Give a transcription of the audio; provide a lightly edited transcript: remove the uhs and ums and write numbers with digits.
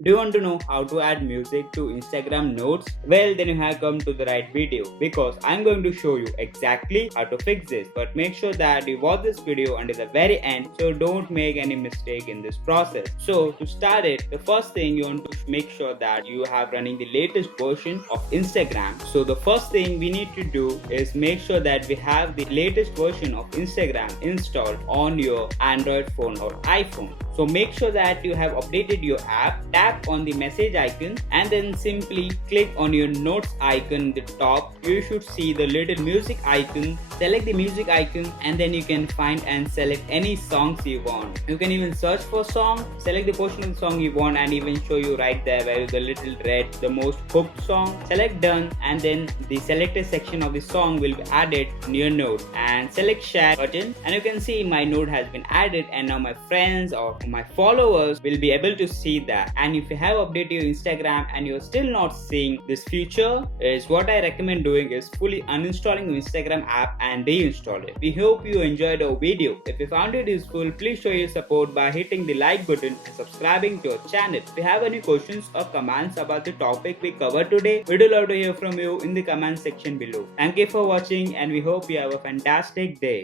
Do you want to know how to add music to Instagram notes? Well, then you have come to the right video because I'm going to show you exactly how to fix this. But make sure that you watch this video until the very end so don't make any mistake in this process. So to start it, the first thing you want to make sure that you have running the latest version of Instagram. So the first thing we need to do is make sure that we have the latest version of Instagram installed on your Android phone or iPhone. So make sure that you have updated your app, tap on the message icon and then simply click on your notes icon at the top. You should see the little music icon. Select the music icon and then you can find and select any songs you want. You can even search for song, select the portion of the song you want and even show you right there where is the little red, the most hooked song. Select done and then the selected section of the song will be added in your note and select share button and you can see my note has been added and now my friends or my followers will be able to see that. And if you have updated your Instagram and you're still not seeing this feature, is what I recommend doing is fully uninstalling your Instagram app and reinstall it. We hope you enjoyed our video. If you found it useful, please show your support by hitting the like button and subscribing to our channel. If you have any questions or comments about the topic we covered today, we'd love to hear from you in the comment section below. Thank you for watching and we hope you have a fantastic day.